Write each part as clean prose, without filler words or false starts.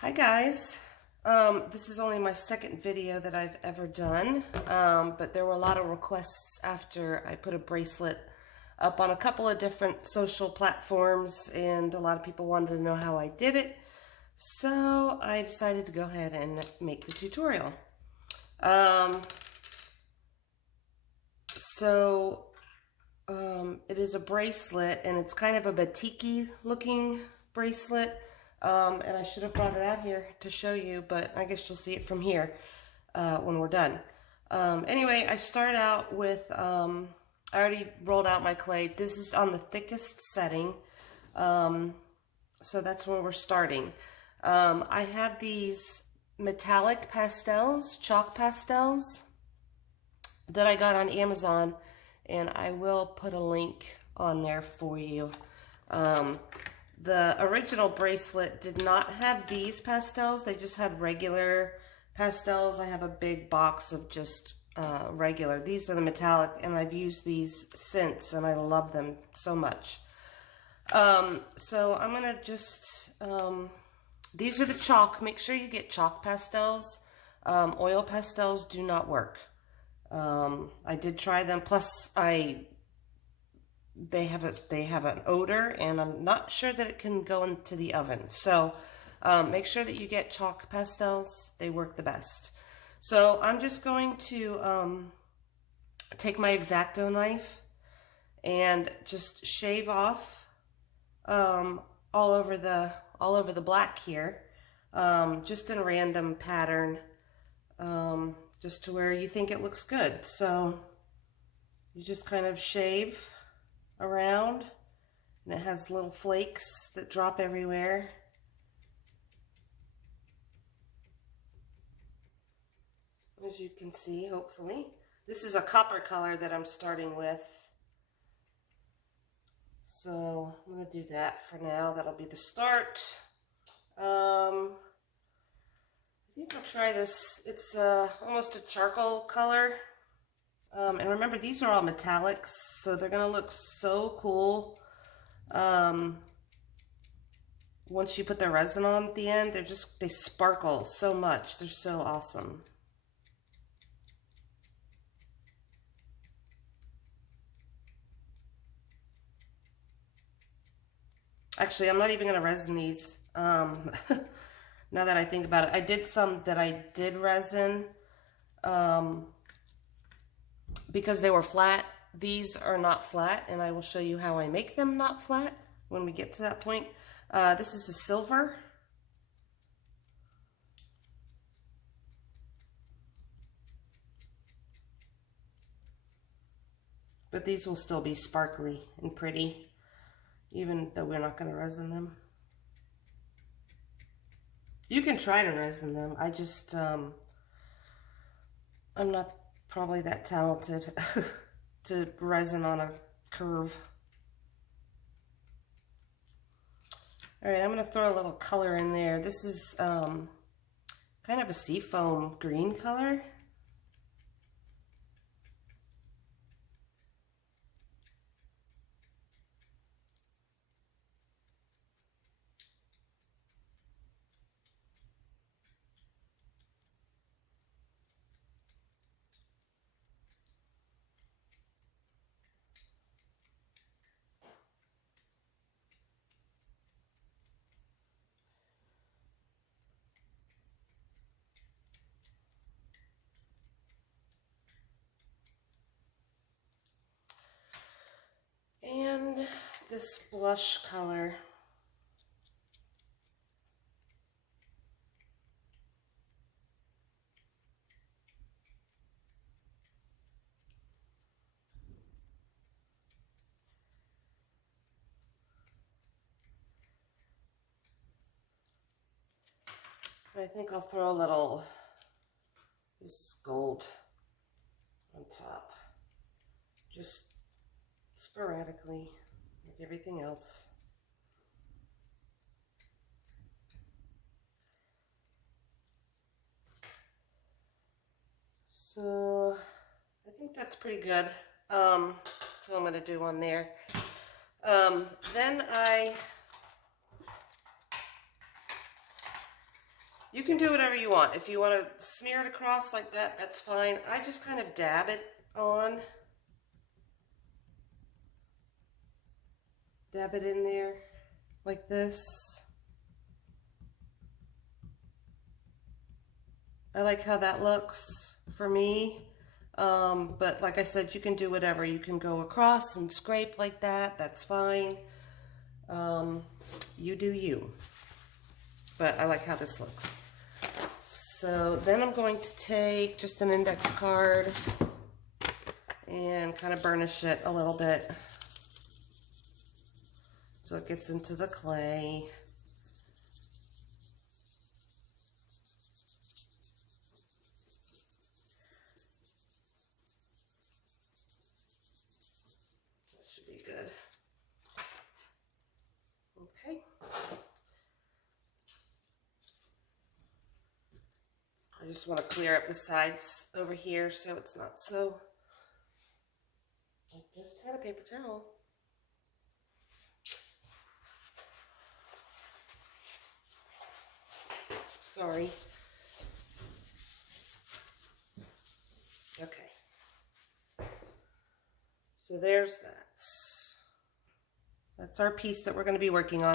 Hi guys, this is only my second video that I've ever done, but there were a lot of requests after I put a bracelet up on a couple of different social platforms, and a lot of people wanted to know how I did it, so I decided to go ahead and make the tutorial. It is a bracelet, and it's kind of a batik-y looking bracelet. And I should have brought it out here to show you, but I guess you'll see it from here when we're done. Anyway, I start out with, I already rolled out my clay. This is on the thickest setting, so that's where we're starting. I have these metallic pastels, chalk pastels, that I got on Amazon, and I will put a link on there for you. The original bracelet did not have these pastels. They just had regular pastels. I have a big box of just regular. These are the metallic, and I've used these since, and I love them so much. So I'm going to just, these are the chalk. Make sure you get chalk pastels. Oil pastels do not work. I did try them, plus they have an odor, and I'm not sure that it can go into the oven. So make sure that you get chalk pastels. They work the best. So I'm just going to take my X-Acto knife and just shave off all over the black here, just in a random pattern, just to where you think it looks good. So you just kind of shave around, and it has little flakes that drop everywhere. As you can see, hopefully. This is a copper color that I'm starting with. So I'm going to do that for now. That'll be the start. I think I'll try this. It's almost a charcoal color. And remember, these are all metallics, so they're going to look so cool. Once you put the resin on at the end, they sparkle so much. They're so awesome. Actually, I'm not even going to resin these. Now that I think about it, I did some that I did resin. Because they were flat. These are not flat, and I will show you how I make them not flat when we get to that point. This is a silver. But these will still be sparkly and pretty, even though we're not going to resin them. You can try to resin them. I just, I'm not probably that talented to resin on a curve. All right, I'm going to throw a little color in there. This is kind of a seafoam green color. And this blush color. I think I'll throw a little, this gold on top, just sporadically, like everything else. So I think that's pretty good. So I'm going to do one there. Then You can do whatever you want. If you want to smear it across like that, that's fine. I just kind of dab it on. Dab it in there like this. I like how that looks for me. But like I said, you can do whatever. You can go across and scrape like that. That's fine. You do you. But I like how this looks. So then I'm going to take just an index card and kind of burnish it a little bit so it gets into the clay. That should be good. Okay. I just want to clear up the sides over here so it's not so... I just had a paper towel. Sorry. Okay. So there's that. That's our piece that we're going to be working on.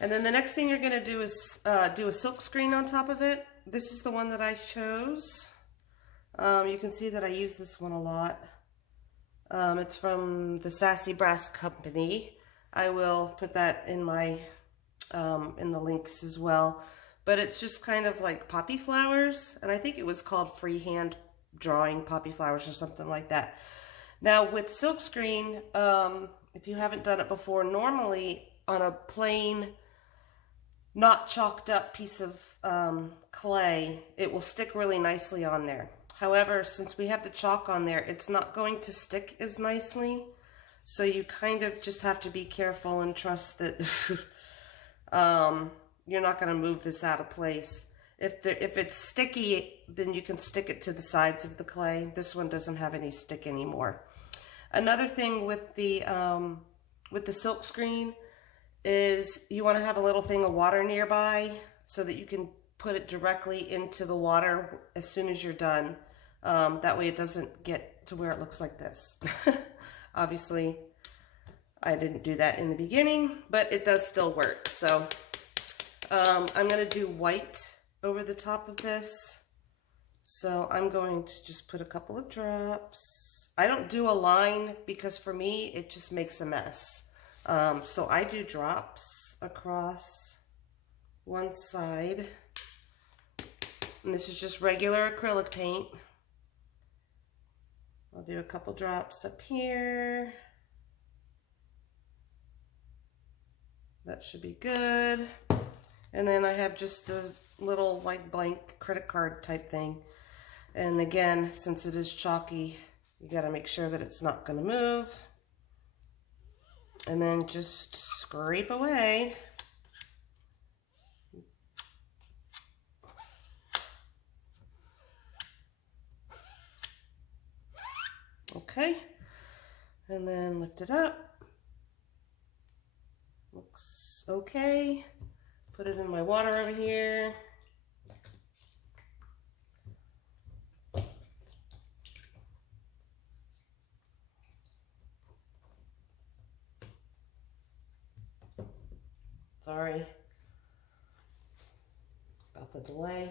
And then the next thing you're going to do is do a silk screen on top of it. This is the one that I chose. You can see that I use this one a lot. It's from the Sassy Brass Company. I will put that in my in the links as well. But it's just kind of like poppy flowers, and I think it was called freehand drawing poppy flowers or something like that. Now with silkscreen, if you haven't done it before, normally on a plain, not chalked up piece of clay, it will stick really nicely on there. However, since we have the chalk on there, it's not going to stick as nicely. So you kind of just have to be careful and trust that you're not going to move this out of place. If it's sticky, then you can stick it to the sides of the clay. This one doesn't have any stick anymore. Another thing with the silk screen is you want to have a little thing of water nearby so that you can put it directly into the water as soon as you're done. That way it doesn't get to where it looks like this. Obviously, I didn't do that in the beginning, but it does still work. So I'm going to do white over the top of this. So I'm going to just put a couple of drops. I don't do a line because for me, it just makes a mess. So I do drops across one side. And this is just regular acrylic paint. I'll do a couple drops up here. That should be good. And then I have just this little like blank credit card type thing. And again, since it is chalky, you got to make sure that it's not going to move. And then just scrape away. Okay. And then lift it up. Looks okay. Put it in my water over here. Sorry about the delay.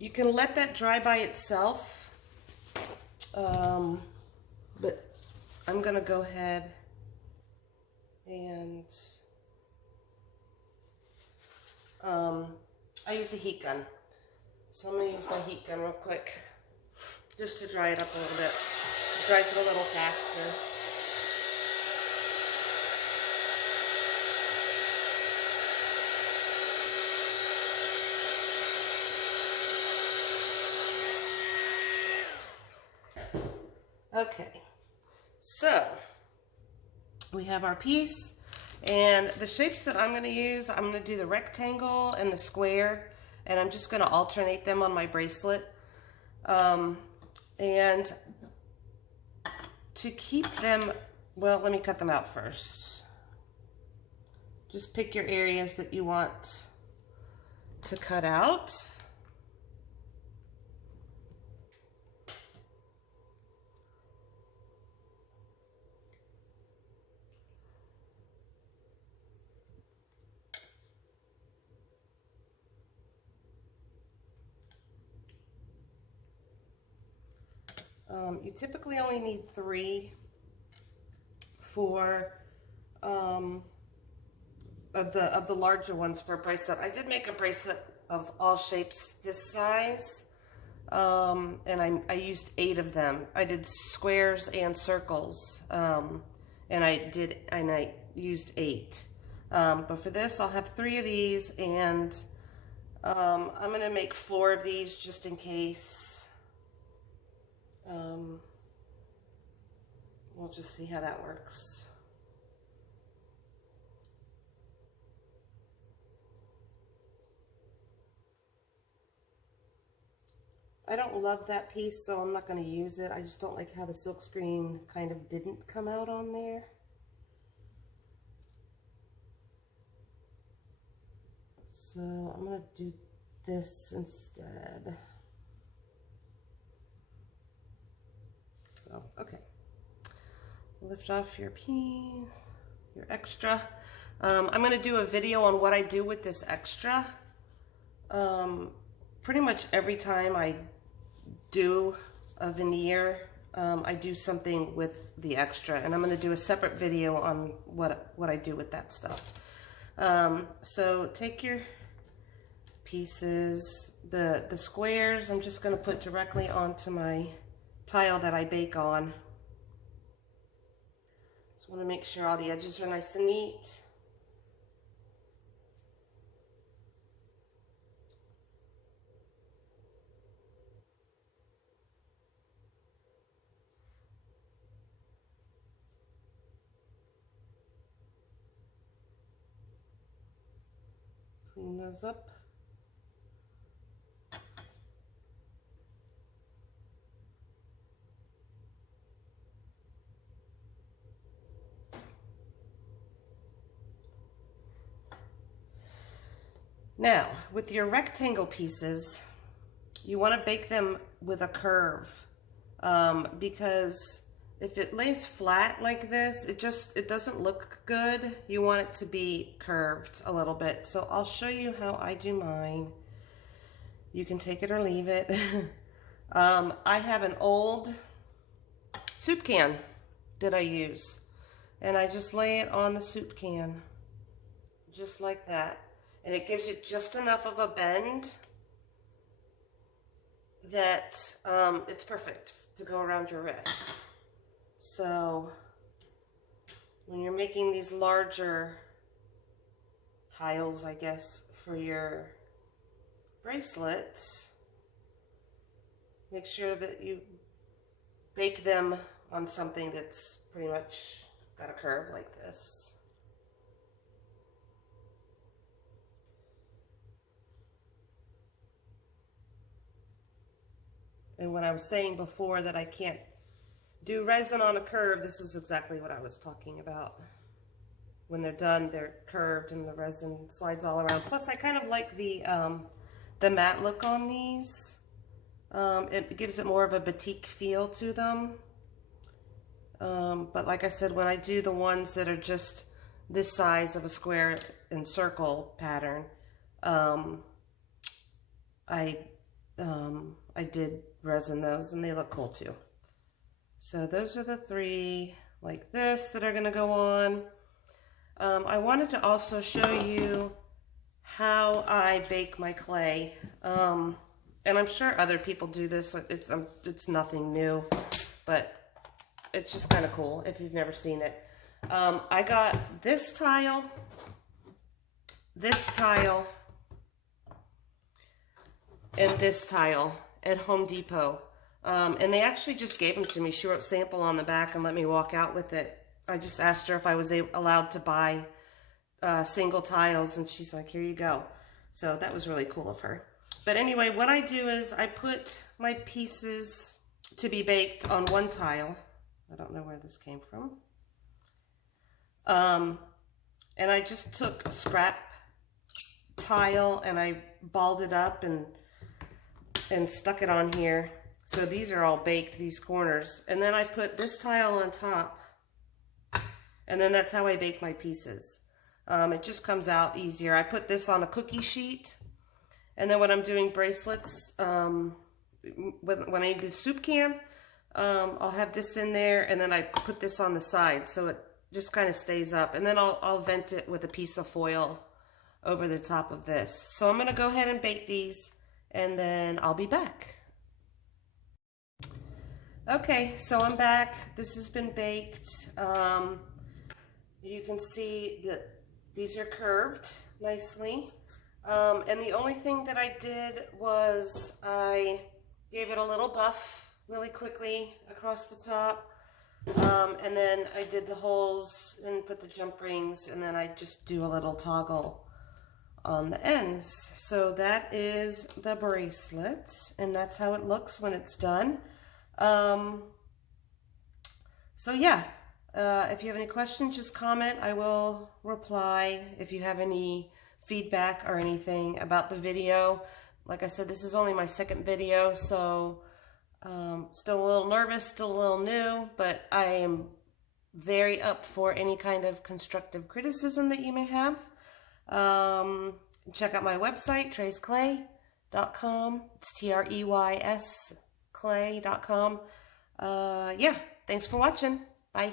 You can let that dry by itself, but I'm gonna go ahead and I use a heat gun. So I'm gonna use my heat gun real quick just to dry it up a little bit. It dries it a little faster. Okay, so we have our piece, and the shapes that I'm going to use, I'm going to do the rectangle and the square, and I'm just going to alternate them on my bracelet. And to keep them, well, let me cut them out first. Just pick your areas that you want to cut out. You typically only need 3 for of the larger ones for a bracelet. I did make a bracelet of all shapes this size, and I used 8 of them. I did squares and circles, and I used 8. But for this, I'll have 3 of these, and I'm gonna make 4 of these just in case. We'll just see how that works. I don't love that piece, so I'm not going to use it. I just don't like how the silk screen kind of didn't come out on there. So I'm going to do this instead. So, okay. Lift off your piece, your extra. I'm going to do a video on what I do with this extra. Pretty much every time I do a veneer, I do something with the extra, and I'm going to do a separate video on what I do with that stuff. So take your pieces, the squares, I'm just going to put directly onto my tile that I bake on. Just want to make sure all the edges are nice and neat. Clean those up. Now, with your rectangle pieces, you want to bake them with a curve, because if it lays flat like this, it doesn't look good. You want it to be curved a little bit. So I'll show you how I do mine. You can take it or leave it. I have an old soup can that I use, and I just lay it on the soup can, just like that. And it gives you just enough of a bend that it's perfect to go around your wrist. So when you're making these larger tiles, I guess, for your bracelets, make sure that you bake them on something that's pretty much got a curve like this. And when I was saying before that I can't do resin on a curve, this is exactly what I was talking about. When they're done, they're curved and the resin slides all around. Plus, I kind of like the matte look on these. It gives it more of a batik feel to them. But like I said, when I do the ones that are just this size of a square and circle pattern, I did resin those, and they look cool too. So those are the 3 like this that are going to go on. I wanted to also show you how I bake my clay, and I'm sure other people do this. It's nothing new, but it's just kind of cool if you've never seen it. I got this tile, and this tile at Home Depot, and they actually just gave them to me. She wrote sample on the back and let me walk out with it. I just asked her if I was allowed to buy single tiles, and she's like, here you go. So that was really cool of her. But anyway, what I do is I put my pieces to be baked on one tile. I don't know where this came from. And I just took scrap tile and I balled it up and stuck it on here. So these are all baked, these corners. And then I put this tile on top. And then that's how I bake my pieces. It just comes out easier. I put this on a cookie sheet. And then when I'm doing bracelets, when I do soup can, I'll have this in there, and then I put this on the side so it just kind of stays up. And then I'll vent it with a piece of foil over the top of this. So I'm going to go ahead and bake these, and then I'll be back. Okay, so I'm back. This has been baked. You can see that these are curved nicely. And the only thing that I did was I gave it a little buff really quickly across the top. And then I did the holes and put the jump rings, and then I just do a little toggle on the ends. So that is the bracelet, and that's how it looks when it's done. So yeah, if you have any questions, just comment. I will reply. If you have any feedback or anything about the video, like I said, this is only my second video, so still a little nervous, still a little new, but I am very up for any kind of constructive criticism that you may have. Check out my website, treysclay.com. It's Treys clay.com. Yeah, thanks for watching. Bye.